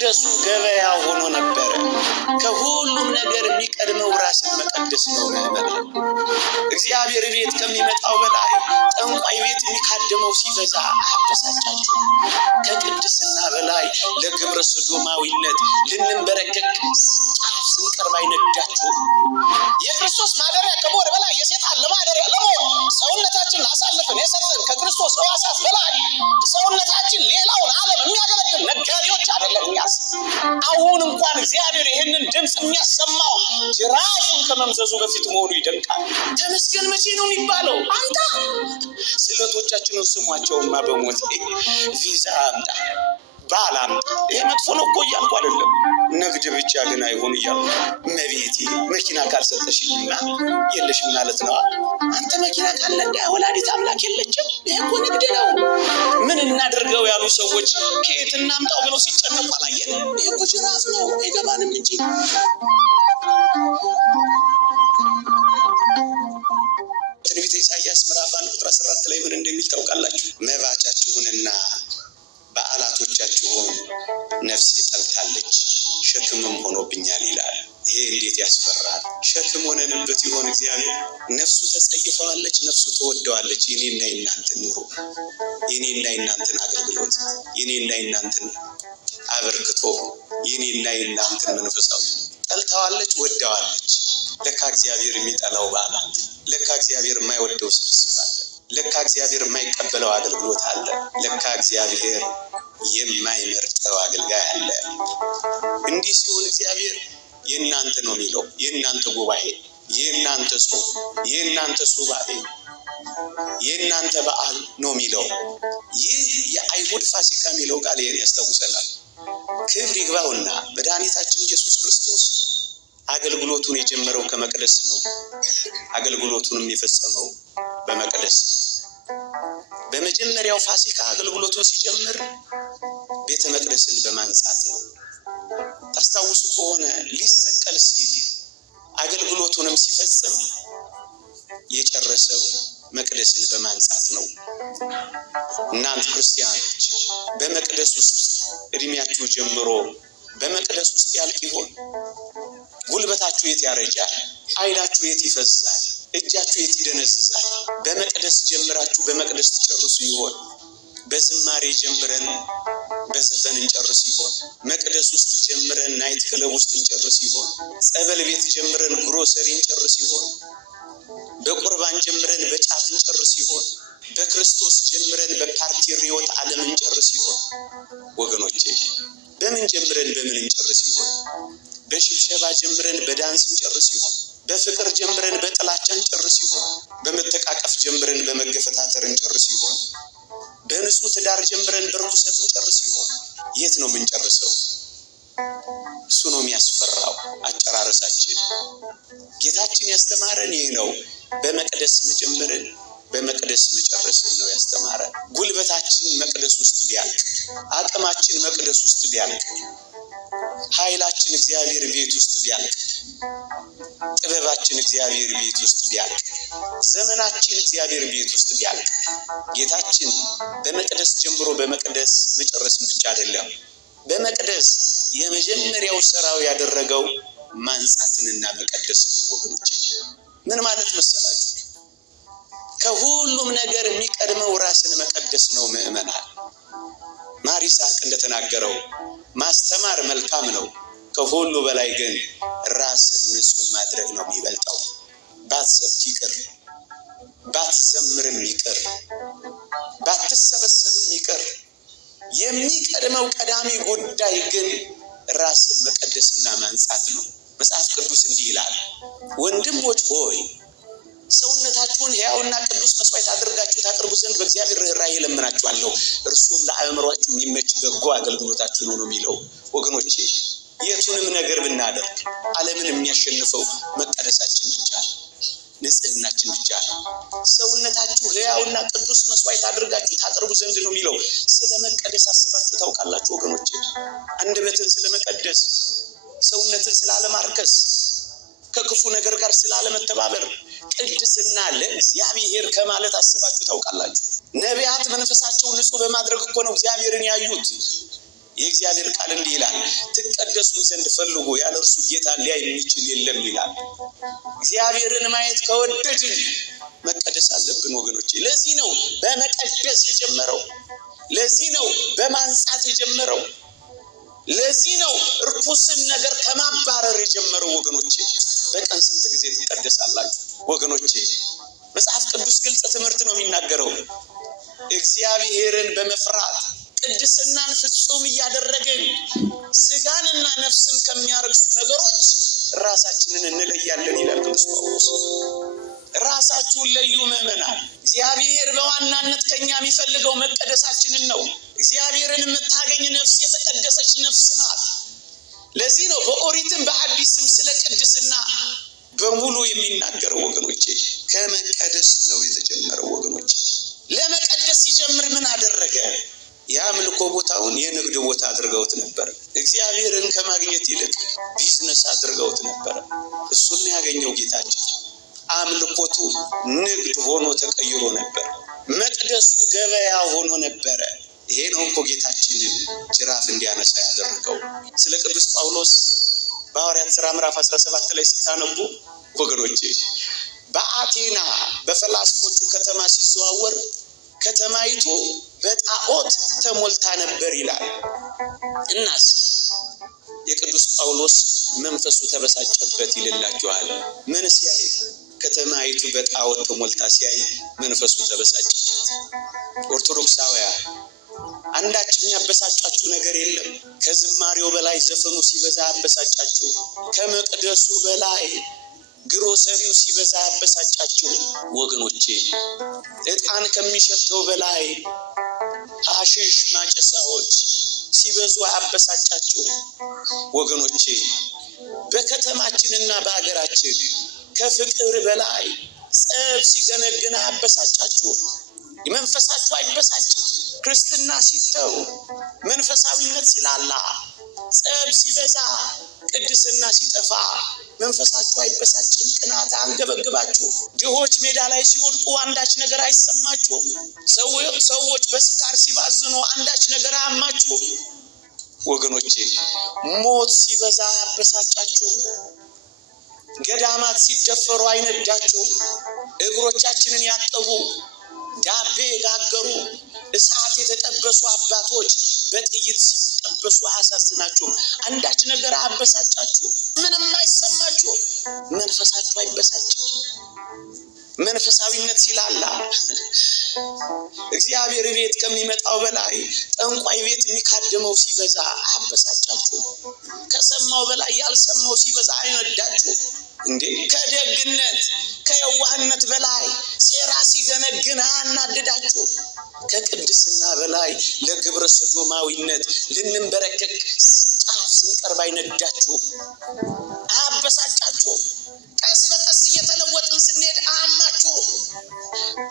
መቅደሱ ገበያ ሆኖ ነበር። ከሁሉም ነገር የሚቀድመው ራስን መቀደስ ነው። ምዕመናን እግዚአብሔር ቤት ከሚመጣው በላይ ጠንቋይ ቤት የሚካደመው ሲበዛ አበሳጫችሁ። ከቅድስና በላይ ለግብረ ሰዶማዊነት ልንበረከክ ጫፍ ስንቀርብ አይነዳችሁ። የክርስቶስ ማደሪያ ከመሆን በላይ የሰይጣን ለማደሪያ ለመሆን ሰውነታችን አሳልፈን የሰጠን ከክርስቶስ ሕዋሳት በላይ ሰውነታችን ሌላውን ዓለም የሚያገለግል ነጋዴዎች አይደለም። አሁን እንኳን እግዚአብሔር ይህንን ድምፅ የሚያሰማው ጅራፉን ከመምዘዙ በፊት መሆኑ ይደንቃል። ተመስገን መቼ ነው የሚባለው? አምጣ ስለቶቻችንን ስሟቸውማ በሞት ቪዛ አምጣ ባል አምጣ። ይሄ መጥፎ ነው እኮ እያልኩ አይደለም። ንግድ ብቻ ግን አይሆን እያልኩ እመቤቴ መኪና ካልሰጠሽኝማ የለሽም ማለት ነው። አንተ መኪና ካለ እንደ ወላዲተ አምላክ የለችም። ይሄ እኮ ንግድ ነው። ምን እናድርገው ያሉ ሰዎች ከየት እናምጣው ብለው ሲጨነቁ አላየን። ይሄ እኮ ጅራፍ ነው አይገባንም እንጂ። ትንቢተ ኢሳይያስ ምዕራፍ 1 ቁጥር 14 ላይ ምን እንደሚል ታውቃላችሁ? መባቻችሁንና በዓላቶቻችሁን ነፍሴ ጠልታለች፣ ሸክምም ሆኖብኛል ይላል። ይሄ እንዴት ያስፈራል! ሸክም ሆነንበት ይሆን እግዚአብሔር? ነፍሱ ተጸይፈዋለች፣ ነፍሱ ተወደዋለች። የኔና የናንተን ኑሮ፣ የኔና የናንተን አገልግሎት፣ የኔና የናንተን አበርክቶ፣ የኔና የናንተን መንፈሳዊ ጠልታዋለች፣ ወደዋለች። ለካ እግዚአብሔር የሚጠላው በዓል አለ። ለካ እግዚአብሔር የማይወደው ስብስብ አለ። ለካ እግዚአብሔር የማይቀበለው አገልግሎት አለ። ለካ እግዚአብሔር የማይመርጠው አገልጋይ አለ። እንዲህ ሲሆን እግዚአብሔር የእናንተ ነው የሚለው፣ የእናንተ ጉባኤ፣ የእናንተ ጾም፣ የእናንተ ሱባኤ፣ የእናንተ በዓል ነው የሚለው። ይህ የአይሁድ ፋሲካ የሚለው ቃል ይህን ያስታውሰናል። ክብር ይግባውና መድኃኒታችን ኢየሱስ ክርስቶስ አገልግሎቱን የጀመረው ከመቅደስ ነው። አገልግሎቱንም የፈጸመው በመቅደስ ነው። በመጀመሪያው ፋሲካ አገልግሎቱን ሲጀምር ቤተ መቅደስን በማንጻት ነው። ታስታውሱ ከሆነ ሊሰቀል ሲል አገልግሎቱንም ሲፈጽም የጨረሰው መቅደስን በማንጻት ነው። እናንተ ክርስቲያኖች በመቅደስ ውስጥ እድሜያችሁ ጀምሮ በመቅደስ ውስጥ ያልቅ ይሆን? ጉልበታችሁ የት ያረጃል? ዓይናችሁ የት ይፈዛል? እጃችሁ የት ይደነዝዛል? በመቅደስ ጀምራችሁ በመቅደስ ትጨርሱ ይሆን? በዝማሬ ጀምረን በዘፈን እንጨርስ ይሆን? መቅደስ ውስጥ ጀምረን ናይት ክለብ ውስጥ እንጨርስ ይሆን? ጸበል ቤት ጀምረን ግሮሰሪ እንጨርስ ይሆን? በቁርባን ጀምረን በጫት እንጨርስ ይሆን? በክርስቶስ ጀምረን በፓርቲ ሪዮት ዓለም እንጨርስ ይሆን? ወገኖቼ በምን ጀምረን በምን እንጨርስ ይሆን? በሽብሸባ ጀምረን በዳንስ እንጨርስ ይሆን? በፍቅር ጀምረን በጥላቻ እንጨርስ ይሆን? በመተቃቀፍ ጀምረን በመገፈታተር እንጨርስ ይሆን? በንጹህ ትዳር ጀምረን በርኩሰት እንጨርስ ይሆን? የት ነው የምንጨርሰው? እሱ ነው የሚያስፈራው አጨራረሳችን። ጌታችን ያስተማረን ይህ ነው። በመቅደስ መጀመርን በመቅደስ መጨረስን ነው ያስተማረን። ጉልበታችን መቅደስ ውስጥ ቢያልቅ፣ አቅማችን መቅደስ ውስጥ ቢያልቅ፣ ኃይላችን እግዚአብሔር ቤት ውስጥ ቢያልቅ፣ ጥበባችን እግዚአብሔር ቤት ውስጥ ቢያልቅ፣ ዘመናችን እግዚአብሔር ቤት ውስጥ ቢያልቅ፣ ጌታችን በመቅደስ ጀምሮ በመቅደስ መጨረስን ብቻ አይደለም፣ በመቅደስ የመጀመሪያው ስራው ያደረገው ማንጻትንና መቀደስን ነው። ወገኖቼ ምን ማለት መሰላችሁ? ከሁሉም ነገር የሚቀድመው ራስን መቀደስ ነው። ምዕመናን ማር ይስሐቅ እንደተናገረው ማስተማር መልካም ነው፣ ከሁሉ በላይ ግን ራስን ንጹህ ማድረግ ነው የሚበልጠው። ባትሰብክ ይቅር፣ ባትዘምርም ይቅር፣ ባትሰበሰብም ይቅር፣ የሚቀድመው ቀዳሚ ጉዳይ ግን ራስን መቀደስና ማንጻት ነው። መጽሐፍ ቅዱስ እንዲህ ይላል፣ ወንድሞች ሆይ ሰውነታችሁን ሕያውና ቅዱስ መስዋዕት አድርጋችሁ ታቀርቡ ዘንድ በእግዚአብሔር ርኅራኄ እለምናችኋለሁ፣ እርሱም ለአእምሯችሁ የሚመች በጎ አገልግሎታችሁ ነው የሚለው። ወገኖቼ የቱንም ነገር ብናደርግ ዓለምን የሚያሸንፈው መቀደሳችን ብቻ ነው፣ ንጽህናችን ብቻ ነው። ሰውነታችሁ ሕያውና ቅዱስ መስዋዕት አድርጋችሁ ታቀርቡ ዘንድ ነው የሚለው። ስለ መቀደስ አስባችሁ ታውቃላችሁ ወገኖቼ? አንደበትን ስለ መቀደስ፣ ሰውነትን ስላለማርከስ፣ ከክፉ ነገር ጋር ስላለመተባበር፣ ቅድስና ለእግዚአብሔር ከማለት አስባችሁ ታውቃላችሁ? ነቢያት መንፈሳቸው ንጹህ በማድረግ እኮ ነው እግዚአብሔርን ያዩት። የእግዚአብሔር ቃል እንዲህ ይላል፣ ትቀደሱ ዘንድ ፈልጉ፣ ያለ እርሱ ጌታ ሊያይ የሚችል የለም ይላል። እግዚአብሔርን ማየት ከወደድን መቀደስ አለብን ወገኖቼ። ለዚህ ነው በመቀደስ የጀመረው። ለዚህ ነው በማንጻት የጀመረው። ለዚህ ነው ርኩስን ነገር ከማባረር የጀመረው ወገኖቼ። በቀን ስንት ጊዜ ትቀደሳላችሁ ወገኖቼ? መጽሐፍ ቅዱስ ግልጽ ትምህርት ነው የሚናገረው። እግዚአብሔርን በመፍራት ቅድስናን ፍጹም እያደረግን ስጋንና ነፍስን ከሚያረክሱ ነገሮች ራሳችንን እንለያለን ይላል ቅዱስ ጳውሎስ። ራሳችሁን ለዩ ምዕመናን። እግዚአብሔር በዋናነት ከኛ የሚፈልገው መቀደሳችንን ነው። እግዚአብሔርን የምታገኝ ነፍስ የተቀደሰች ነፍስ ናት። ለዚህ ነው በኦሪትም በሐዲስም ስለ ቅድስና በሙሉ የሚናገረው ወገኖቼ። ከመቀደስ ነው የተጀመረው ወገኖቼ። ለመቀደስ ሲጀምር ምን አደረገ? የአምልኮ ቦታውን የንግድ ቦታ አድርገውት ነበር። እግዚአብሔርን ከማግኘት ይልቅ ቢዝነስ አድርገውት ነበር። እሱን ያገኘው ጌታችን። አምልኮቱ ንግድ ሆኖ ተቀይሮ ነበር። መቅደሱ ገበያ ሆኖ ነበረ። ይሄ ነው እኮ ጌታችንን ጅራፍ እንዲያነሳ ያደረገው። ስለ ቅዱስ ጳውሎስ በሐዋርያት ሥራ ምዕራፍ 17 ላይ ስታነቡ ወገኖቼ፣ በአቴና በፈላስፎቹ ከተማ ሲዘዋወር ከተማይቱ በጣዖት ተሞልታ ነበር ይላል። እናስ የቅዱስ ጳውሎስ መንፈሱ ተበሳጨበት ይልላችኋል። ምን ሲያይ? ከተማይቱ በጣዖት ተሞልታ ሲያይ መንፈሱ ተበሳጨበት። ኦርቶዶክሳውያን አንዳች የሚያበሳጫችሁ ነገር የለም። ከዝማሬው በላይ ዘፈኑ ሲበዛ አበሳጫችሁ። ከመቅደሱ በላይ ግሮሰሪው ሲበዛ አበሳጫችሁ ወገኖቼ። ዕጣን ከሚሸተው በላይ አሽሽ ማጨሳዎች ሲበዙ አበሳጫችሁ ወገኖቼ። በከተማችንና በሀገራችን ከፍቅር በላይ ጸብ ሲገነግን አበሳጫችሁ። መንፈሳችሁ አይበሳጭም? ክርስትና ሲተው መንፈሳዊነት ሲላላ፣ ጸብ ሲበዛ፣ ቅድስና ሲጠፋ መንፈሳችሁ አይበሳጭም? ቅናት አንገበግባችሁ? ድሆች ሜዳ ላይ ሲወድቁ አንዳች ነገር አይሰማችሁም? ሰዎች በስካር ሲባዝኑ አንዳች ነገር አያማችሁ ወገኖቼ? ሞት ሲበዛ አበሳጫችሁ? ገዳማት ሲደፈሩ አይነዳችሁ? እግሮቻችንን ያጠቡ ዳቤ የጋገሩ እሳት የተጠበሱ አባቶች በጥይት ሲጠበሱ አያሳዝናችሁም? አንዳች ነገር አያበሳጫችሁ? ምንም አይሰማችሁ? መንፈሳችሁ አይበሳጭም? መንፈሳዊነት ሲላላ እግዚአብሔር ቤት ከሚመጣው በላይ ጠንቋይ ቤት የሚካደመው ሲበዛ አያበሳጫችሁ? ከሰማው በላይ ያልሰማው ሲበዛ አይነዳችሁ እንዴ? ከደግነት ከየዋህነት በላይ ሴራ ሲገነግን አያናድዳችሁ? ከቅድስና በላይ ለግብረ ሰዶማዊነት ልንበረከክ ጫፍ ስንቀርብ አይነዳችሁ? አያበሳጫችሁ? ቀስ በቀስ እየተለወጥን ስንሄድ አያማችሁ?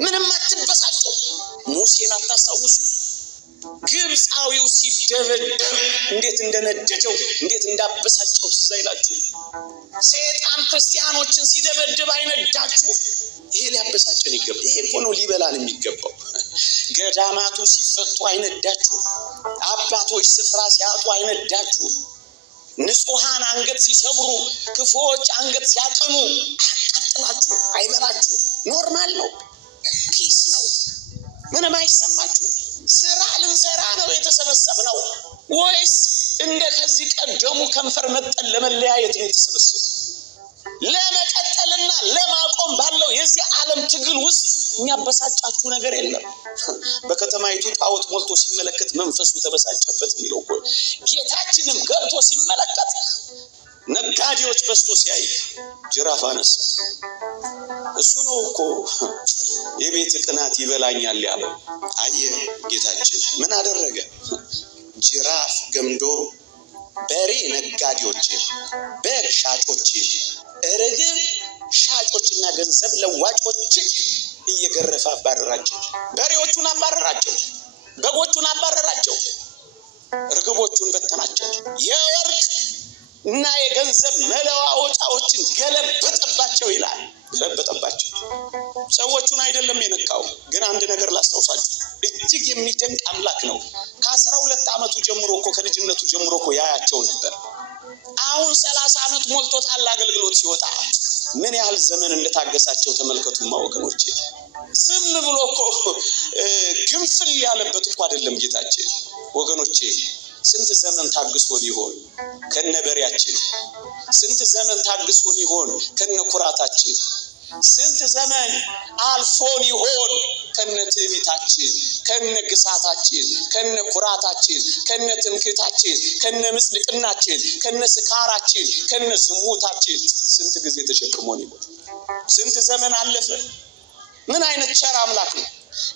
ምንም አትበሳጩ? ሙሴን አታስታውሱ? ግብፃዊው ሲደበደብ እንዴት እንደነደደው እንዴት እንዳበሳጨው ትዝ አይላችሁ? ሰይጣን ክርስቲያኖችን ሲደበድብ አይነዳችሁ? ይሄ ሊያበሳጨን ይገባል። ይሄ እኮ ነው ሊበላን የሚገባው። ገዳማቱ ሲፈቱ አይነዳችሁ? አባቶች ስፍራ ሲያጡ አይነዳችሁ? ንጹሐን አንገት ሲሰብሩ፣ ክፉዎች አንገት ሲያቀኑ አያቃጥላችሁ? አይበላችሁ? ኖርማል ነው፣ ፒስ ነው፣ ምንም አይሰማችሁ? ስራ ልንሰራ ነው የተሰበሰብነው ወይስ እንደ ከዚህ ቀደሙ ከንፈር መጠን ለመለያየት ነው የተሰበሰብነው? ለመቀጠልና ለማቆም ባለው የዚህ ዓለም ትግል ውስጥ የሚያበሳጫችሁ ነገር የለም። በከተማይቱ ጣዖት ሞልቶ ሲመለከት መንፈሱ ተበሳጨበት የሚለው እኮ ጌታችንም ገብቶ ሲመለከት ነጋዴዎች በዝቶ ሲያይ ጅራፍ አነሳ። እሱ ነው እኮ የቤት ቅናት ይበላኛል ያለው። አየ ጌታችን ምን አደረገ? ጅራፍ ገምዶ በሬ ነጋዴዎችን፣ በግ ሻጮችን፣ ርግብ ሻጮችና ገንዘብ ለዋጮችን እየገረፈ አባረራቸው። በሬዎቹን አባረራቸው፣ በጎቹን አባረራቸው፣ ርግቦቹን በተናቸው። የወርቅ እና የገንዘብ መለዋወጫዎችን ገለበጠባቸው ይላል። ገለበጠባቸው። ሰዎቹን አይደለም የነካው። ግን አንድ ነገር ላስታውሳችሁ፣ እጅግ የሚደንቅ አምላክ ነው። ከ12 ዓመቱ ጀምሮ እኮ ከልጅነት ከልጅነቱ ጀምሮ እኮ ያያቸው ነበር። አሁን 30 ዓመት ሞልቶታል አገልግሎት ሲወጣ ምን ያህል ዘመን እንደታገሳቸው ተመልከቱማ ወገኖቼ። ዝም ብሎ እኮ ግንፍል ያለበት እኮ አይደለም ጌታችን ወገኖቼ። ስንት ዘመን ታግሶን ይሆን ከነበሪያችን? ስንት ዘመን ታግሶን ይሆን ከነኩራታችን? ስንት ዘመን አልፎን ይሆን ከነትዕቢታችን፣ ከነግሳታችን፣ ከነኩራታችን፣ ከነትምክህታችን፣ ከነምጽድቅናችን፣ ከነስካራችን፣ ከነዝሙታችን ስንት ጊዜ ተሸክሞን ይሆን? ስንት ዘመን አለፈ? ምን አይነት ቸር አምላክ ነው!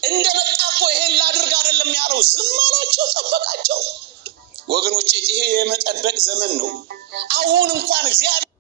እንደመጣ እኮ ይሄን ላድርግ አይደለም ያለው፣ ዝም አላቸው፣ ጠበቃቸው። ወገኖቼ ይሄ የመጠበቅ ዘመን ነው። አሁን እንኳን እግዚአብሔር